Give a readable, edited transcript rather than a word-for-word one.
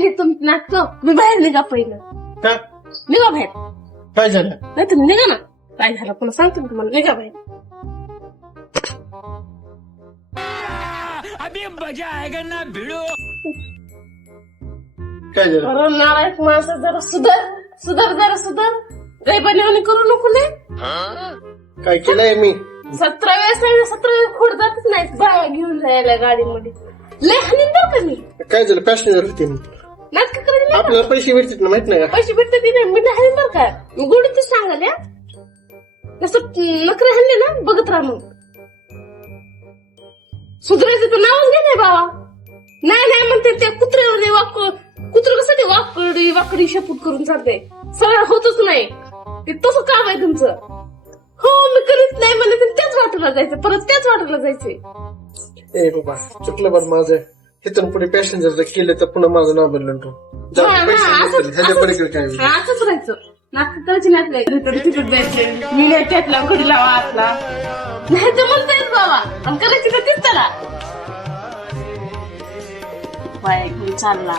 हे तुमचं नाटक. मी बाहेर निघा पहिलं. का निघा बाहेर. काय झालं? नाही तर निघा ना. काय झालं पुन्हा सांगतो मी तुम्हाला. निघा बाहेर. काय झालं? अरे नालायक माणसं जरा सुधर. गैबाने करू नको नाही. काय केलंय मी? 17 वेळेस खोड जातच नाही बाया घेऊन जायला गाडीमध्ये. लय हानी बरं का मी. काय झालं? पॅसेंजर होते मी. नाटक करायला नाही का? आपल्याला पैसे भेटतात ना, माहित नाही का? पैसे भेटते तिने मी नाही बरं का. मी गोडीच सांगाल असं नखरे हल्ले ना बघत राहा. मग सुधरायचं तर नावच घे नाही बाबा. नाही म्हणते ते कुत्र कसं वाकडी शेपूट करून चालते. सगळं होतच नाही ते. तसं काम आहे तुमचं. हो मी करीत नाही म्हणते त्याच वाटेला जायचं. परत त्याच वाटेला जायचंय. ए बाबा चुकलं बरं माझं. इथून पुढे पॅसेंजर जर केलं तर पुन्हा माझं नाव बदलून तू. ह्याच्या पलीकडे काय होईल? असंच राहायचं. नाटक करायची नाही. तिकडे जायचं. मी नाही त्यातला घडी लावा आतला. नाही तर म्हणता येत बाबा. आणि करायची तर तीच त्याला बाय चालला.